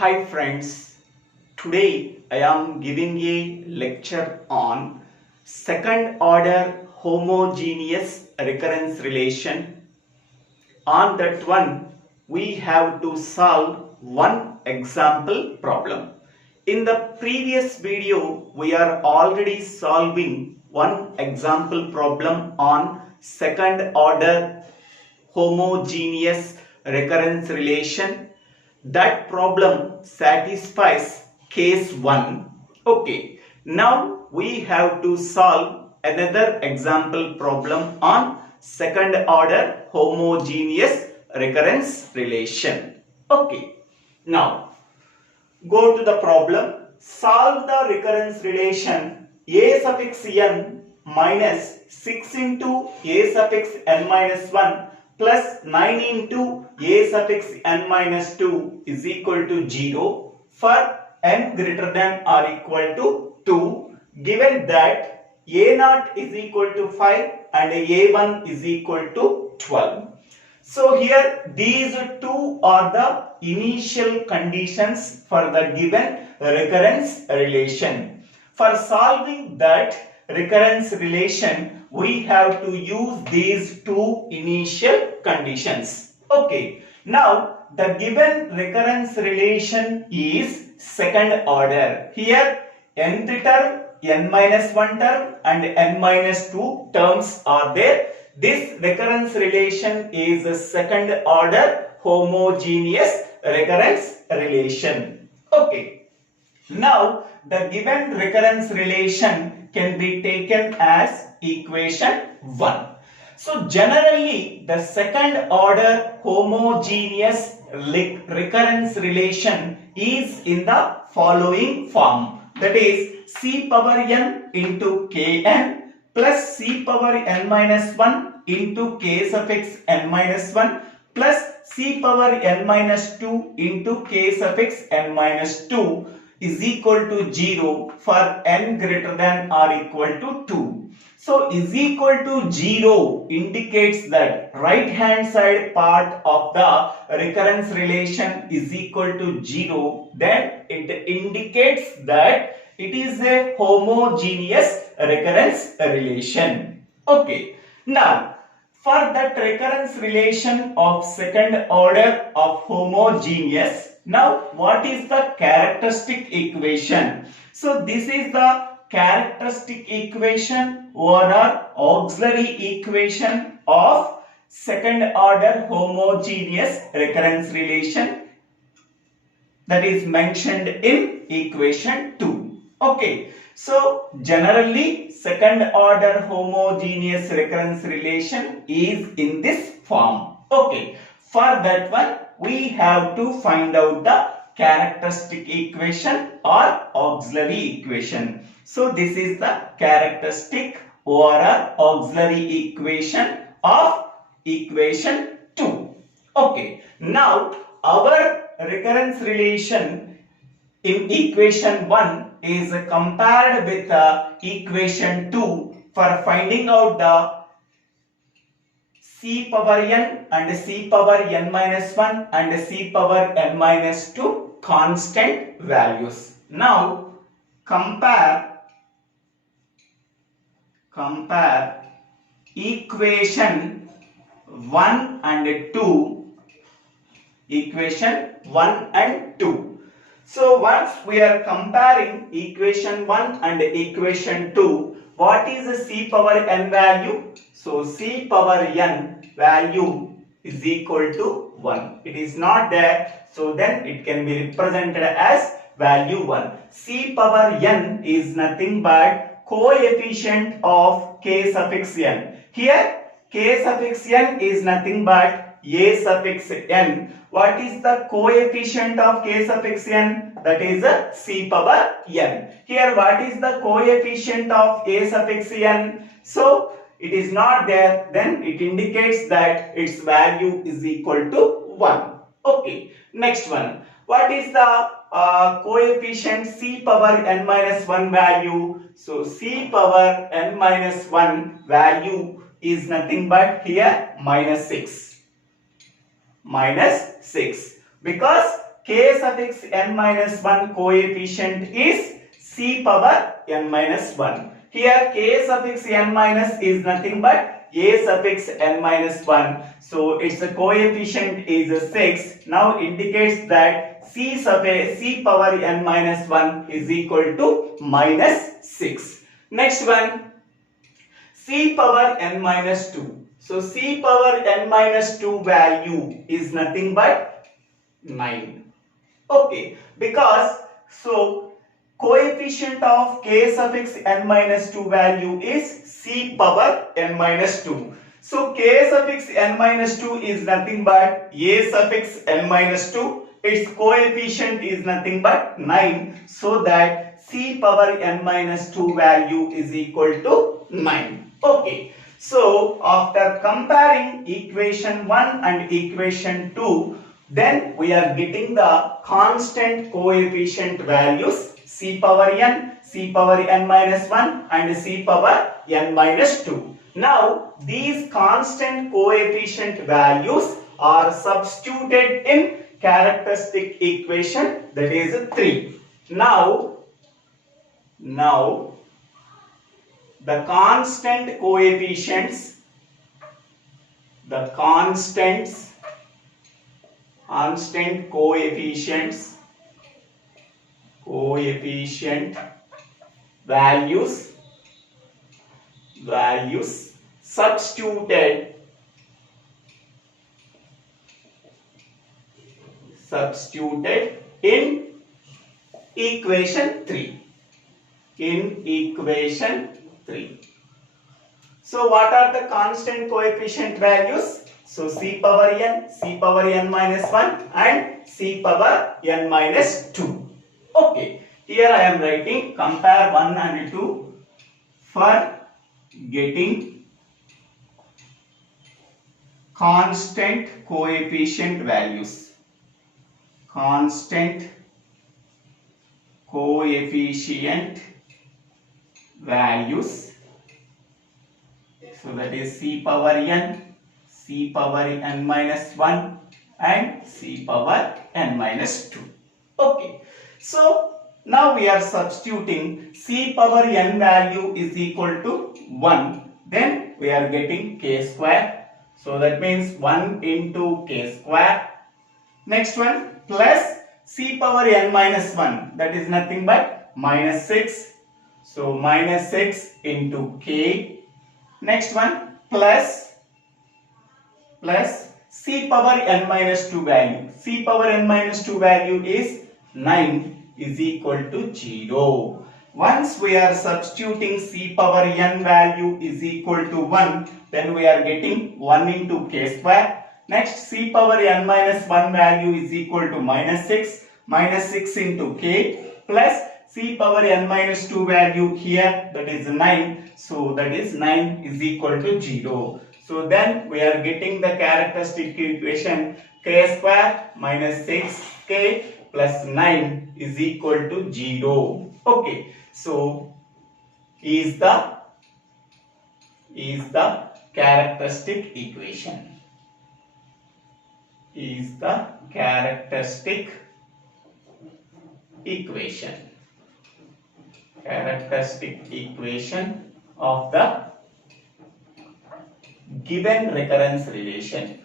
Hi friends, today I am giving a lecture on second order homogeneous recurrence relation. On that one, we have to solve one example problem. In the previous video, we are already solving one example problem on second order homogeneous recurrence relation. That problem satisfies case 1. Okay, now we have to solve another example problem on second order homogeneous recurrence relation. Okay, now go to the problem. Solve the recurrence relation a suffix n minus 6 into a suffix n minus 1 plus 9 into a suffix n minus 2 is equal to 0 for n greater than or equal to 2, given that a0 is equal to 5 and a1 is equal to 12. So here these two are the initial conditions for the given recurrence relation. For solving that recurrence relation, we have to use these two initial conditions. Okay, now the given recurrence relation is second order. Here nth term, n minus 1 term and n minus 2 terms are there. This recurrence relation is a second order homogeneous recurrence relation. Okay. Now the given recurrence relation can be taken as equation 1. So generally the second order homogeneous recurrence relation is in the following form, that is c power n into kn plus c power n minus 1 into k suffix n minus 1 plus c power n minus 2 into k suffix n minus 2 is equal to 0 for n greater than or equal to 2. So is equal to 0 indicates that right hand side part of the recurrence relation is equal to 0. Then it indicates that it is a homogeneous recurrence relation. Okay. Now for that recurrence relation of second order of homogeneous, now what is the characteristic equation? So this is the characteristic equation or auxiliary equation of second order homogeneous recurrence relation that is mentioned in equation 2. Okay, so generally second order homogeneous recurrence relation is in this form. Okay, for that one we have to find out the characteristic equation or auxiliary equation. So this is the characteristic or auxiliary equation of equation 2. Okay, now our recurrence relation in equation 1 is compared with equation 2 for finding out the c power n and c power n minus 1 and c power n minus 2 constant values. Now compare equation 1 and 2. Equation 1 and 2. So once we are comparing equation 1 and equation 2, what is the c power n value? So c power n value is equal to 1. It is not there, so then it can be represented as value 1. C power n is nothing but coefficient of k suffix n. Here k suffix n is nothing but a suffix n. What is the coefficient of k suffix n? That is a c power n. Here what is the coefficient of a suffix n? So it is not there, then it indicates that its value is equal to 1. Okay, next one. What is the coefficient c power n minus 1 value? So c power n minus 1 value is nothing but here minus 6. Because k suffix n minus 1 coefficient is c power n minus 1. Here k suffix n minus is nothing but a suffix n minus 1. So its coefficient is 6. Now indicates that c power n minus 1 is equal to minus 6. Next one, c power n minus 2. So c power n minus 2 value is nothing but 9. Okay, because so coefficient of k suffix n minus 2 value is c power n minus 2. So k suffix n minus 2 is nothing but a suffix n minus 2. Its coefficient is nothing but 9. So that c power n minus 2 value is equal to 9. Okay. So after comparing equation 1 and equation 2, then we are getting the constant coefficient values c power n minus 1 and c power n minus 2. Now these constant coefficient values are substituted in characteristic equation, that is 3. Now the constant coefficient values substituted in equation 3. So what are the constant coefficient values? So c power n minus 1 and c power n minus 2. Okay, here I am writing compare 1 and 2 for getting constant coefficient values. So that is c power n minus 1 and c power n minus 2. Okay. So now we are substituting c power n value is equal to 1. Then we are getting k square. So that means 1 into k square. Next one plus c power n minus 1, that is nothing but minus 6. So minus 6 into k. Next one plus c power n minus 2 value. C power n minus 2 value is 9 is equal to 0. Once we are substituting c power n value is equal to 1, then we are getting 1 into k square. Next c power n minus 1 value is equal to minus 6 into k plus c power n minus 2 value here, that is 9. So that is 9 is equal to 0. So then we are getting the characteristic equation k square minus 6k plus 9 is equal to 0. Okay. So is the characteristic equation. Characteristic equation of the given recurrence relation.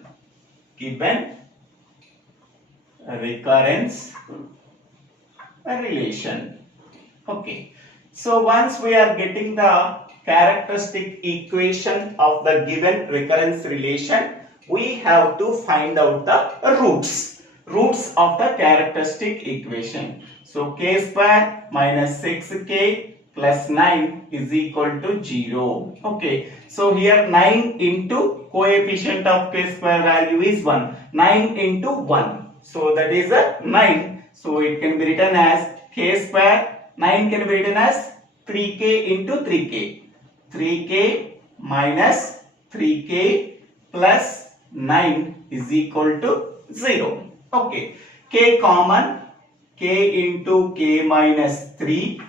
Okay. So once we are getting the characteristic equation of the given recurrence relation, we have to find out the roots of the characteristic equation. So k square minus 6k plus 9 is equal to 0. Okay. So here 9 into coefficient of k square value is 1. 9 into 1. So that is a 9. So it can be written as k square. 9 can be written as 3k into 3k. 3k minus 3k plus 9 is equal to 0. Okay. K common. K into k minus 3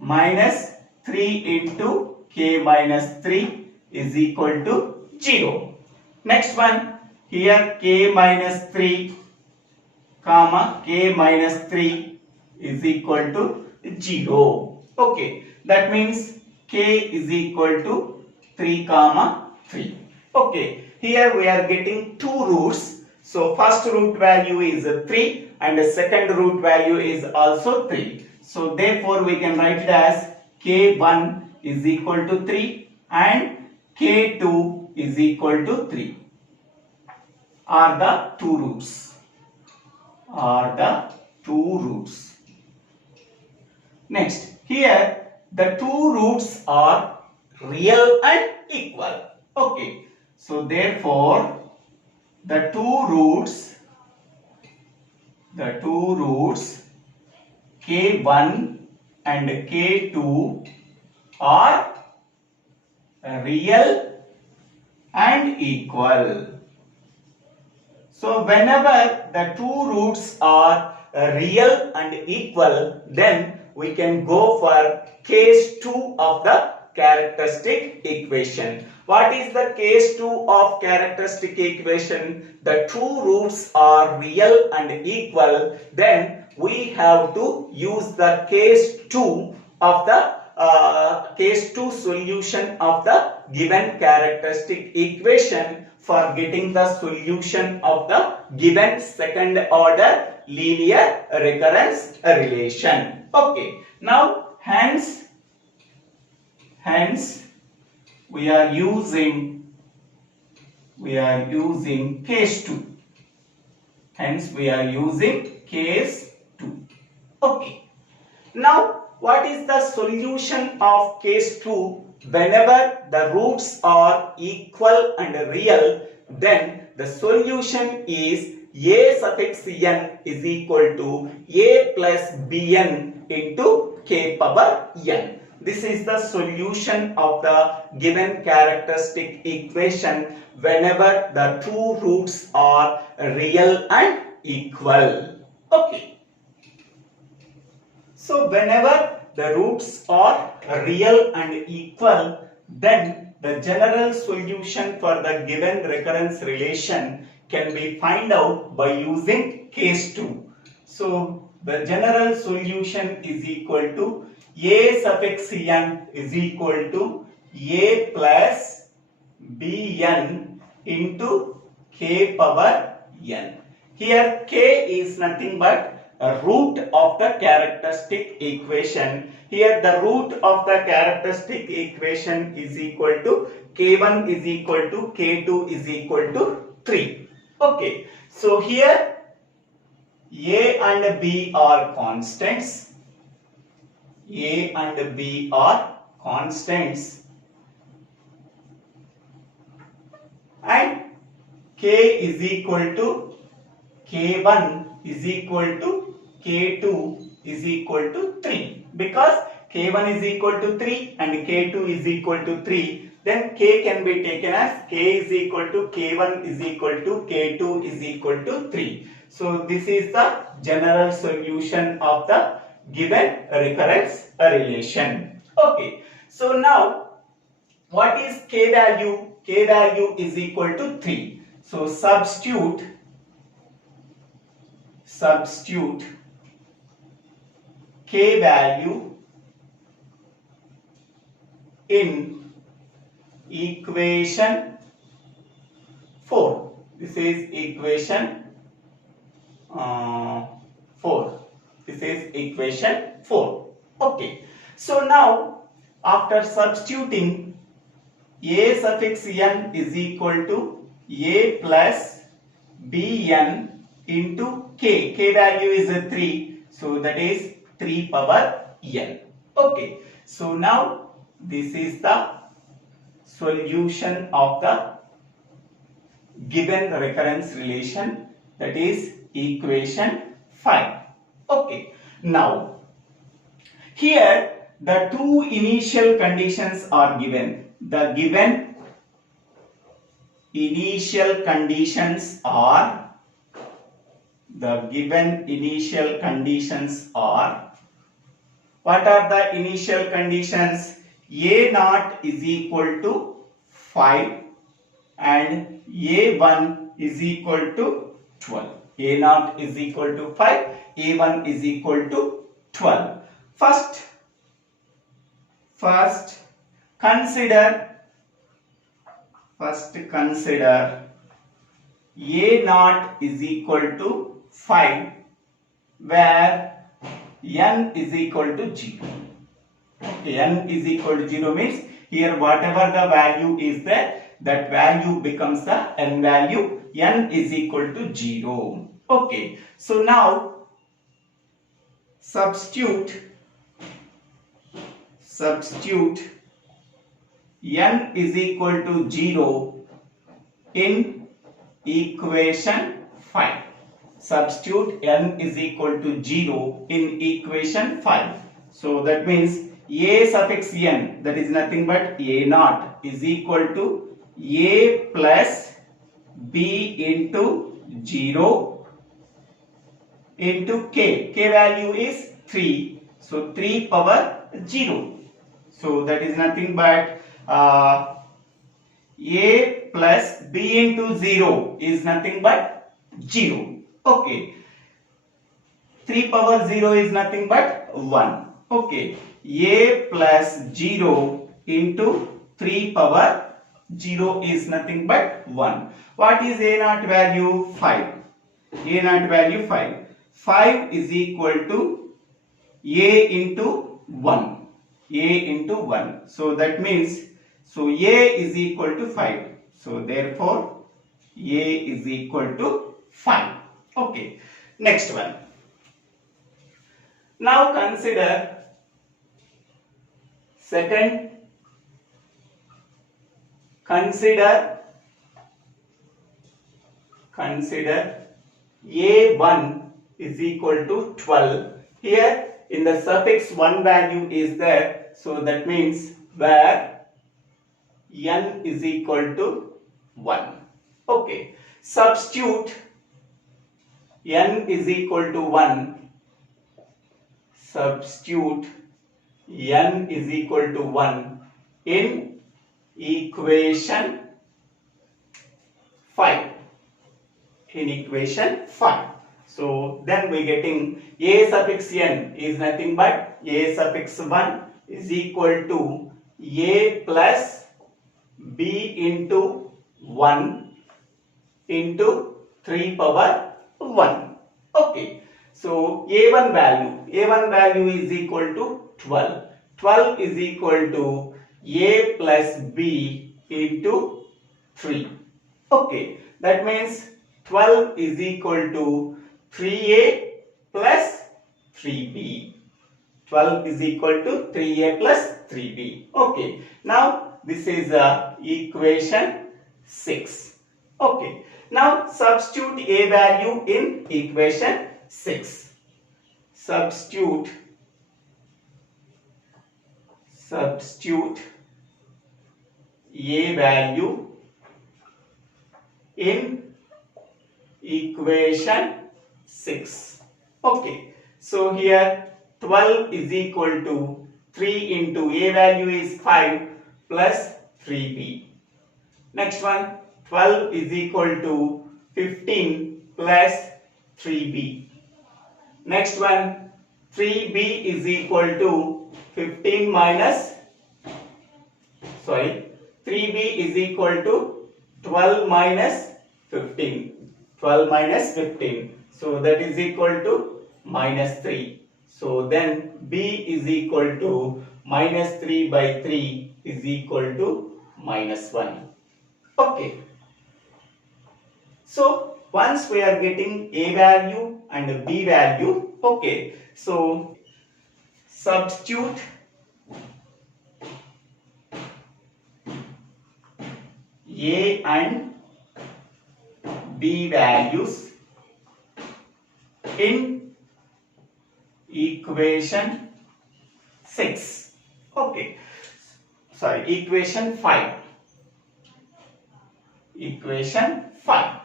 minus 3 into k minus 3 is equal to 0. Next one. Here k minus 3 comma k minus 3 is equal to 0. Okay, that means k is equal to 3 comma 3. Okay, here we are getting two roots. So first root value is 3 and the second root value is also 3. So therefore we can write it as k1 is equal to 3 and k2 is equal to 3 are the two roots. Next, here the two roots are real and equal. Okay, so therefore the two roots k1 and k2 are real and equal. So whenever the two roots are real and equal, then we can go for case 2 of the characteristic equation. What is the case 2 of characteristic equation? The two roots are real and equal. Then we have to use the case 2 of the case 2 solution of the given characteristic equation for getting the solution of the given second order linear recurrence relation. Okay, now hence we are using case 2. Hence we are using case 2. Okay, now what is the solution of case 2? Whenever the roots are equal and real, then the solution is a suffix n is equal to a plus bn into k power n. This is the solution of the given characteristic equation whenever the two roots are real and equal. Okay. So whenever the roots are real and equal, then the general solution for the given recurrence relation can be found out by using case 2. So the general solution is equal to a suffix n is equal to a plus bn into k power n. Here k is nothing but a root of the characteristic equation. Here the root of the characteristic equation is equal to k1 is equal to k2 is equal to 3. Okay, so here a and b are constants. A and b are constants and k is equal to k1 is equal to k2 is equal to 3. Because k1 is equal to 3 and k2 is equal to 3, then k can be taken as k is equal to k1 is equal to k2 is equal to 3. So this is the general solution of the given recurrence relation. Okay, so now what is k value? K value is equal to 3. So substitute k value in equation 4. This is equation 4. This is equation 4. Okay. So now after substituting, a suffix n is equal to a plus bn into k. K value is 3. So that is 3 power n. Okay. So now this is the solution of the given recurrence relation, that is equation 5. Okay. Now here the two initial conditions are given. The given initial conditions are what are the initial conditions? A naught is equal to 5 and A1 is equal to 12. A0 is equal to 5, A1 is equal to 12. First consider A0 is equal to 5 where n is equal to 0. Okay, n is equal to 0 means here whatever the value is there, that value becomes the n value. N is equal to 0. Okay, so now substitute n is equal to 0 in equation 5. Substitute n is equal to 0 in equation 5. So that means a suffix n, that is nothing but A0 is equal to a plus b into 0 into k. K value is 3. So 3 power 0. So that is nothing but a plus b into 0 is nothing but 0. Okay. 3 power 0 is nothing but 1. Okay. A plus 0 into 3 power 0 is nothing but 1. What is A0 value? 5. A0 value 5. 5 is equal to A into 1. A into 1. So that means, so A is equal to 5. So therefore, A is equal to 5. Okay. Next one. Now consider second, consider A1 is equal to 12. Here in the suffix 1 value is there, so that means where n is equal to 1. Okay, substitute n is equal to 1. Substitute n is equal to 1 in equation 5. In equation 5. So then we getting a suffix n is nothing but a suffix 1 is equal to a plus b into 1 into 3 power 1. Okay. So A1 value is equal to 12. 12 is equal to A plus B into 3. Okay, that means 12 is equal to 3A plus 3B. 12 is equal to 3A plus 3B. Okay, now this is equation 6. Okay, now substitute A value in equation 6. Substitute A value in equation 6. Okay, so here 12 is equal to 3 into A value is 5 plus 3B. Next one, 12 is equal to 15 plus 3B. Next one, 3B is equal to 15 minus, 3B is equal to 12 minus 15. 12 minus 15. So that is equal to minus 3. So then B is equal to minus 3 by 3 is equal to minus 1. Okay. So once we are getting A value and B value, okay, so substitute A and B values in equation 6. Okay, equation 5. Equation 5.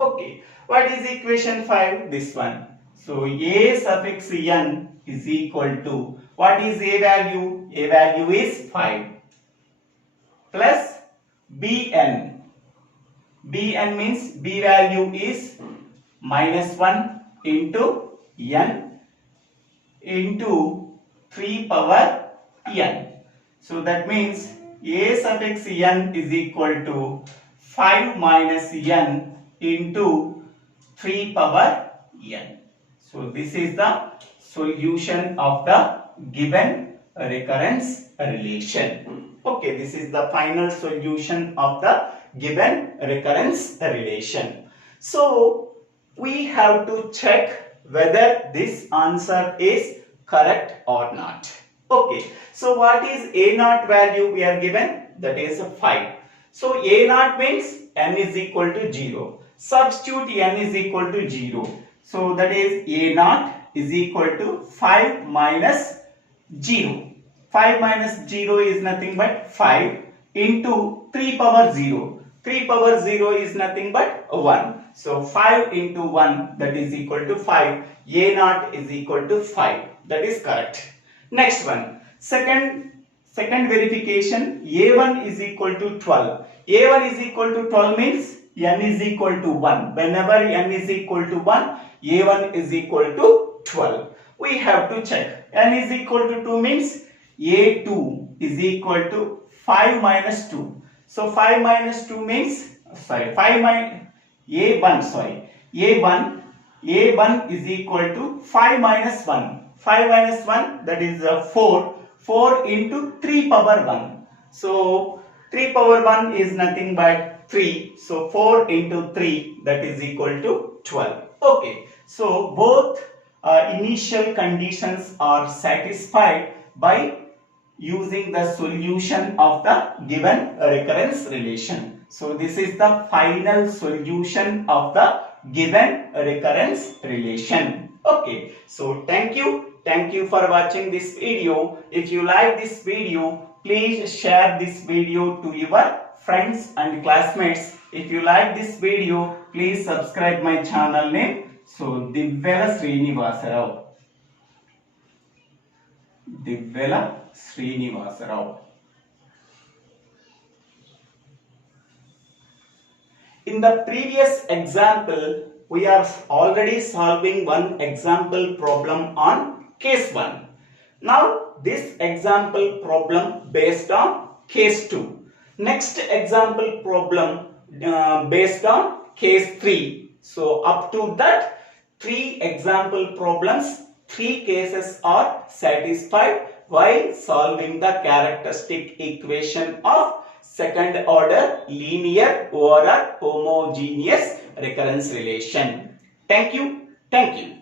Okay, what is equation 5? This one. So A suffix n is equal to, what is A value? A value is 5 plus Bn. Bn means B value is minus 1 into n into 3 power n. So that means a suffix n is equal to 5 minus n into 3 power n. So this is the solution of the given recurrence relation. Okay, this is the final solution of the given recurrence relation. So we have to check whether this answer is correct or not. Okay, so what is a naught value we are given? That is 5. So a naught means n is equal to 0. Substitute n is equal to 0. So that is a naught is equal to 5 minus 0. 5 minus 0 is nothing but 5 into 3 power 0. 3 power 0 is nothing but 1. So 5 into 1, that is equal to 5. A naught is equal to 5. That is correct. Next one. Second verification. A1 is equal to 12. A1 is equal to 12 means n is equal to 1. Whenever n is equal to 1, A1 is equal to 12. We have to check. N is equal to 2 means A2 is equal to 5 minus 2. So 5 minus 2 means, A1 is equal to 5 minus 1. 5 minus 1, that is 4. 4 into 3 power 1. So 3 power 1 is nothing but 3. So 4 into 3, that is equal to 12. Okay. So both initial conditions are satisfied by using the solution of the given recurrence relation. So this is the final solution of the given recurrence relation. Okay. So thank you. Thank you for watching this video. If you like this video, please share this video to your friends and classmates. If you like this video, please subscribe my channel name. So DIVVELA SRINIVASA. DIVVELA SRINIVASA. In the previous example, we are already solving one example problem on case 1. Now this example problem based on case 2. Next example problem based on case 3. So up to that 3 example problems, 3 cases are satisfied while solving the characteristic equation of second order linear over homogeneous recurrence relation. Thank you. Thank you.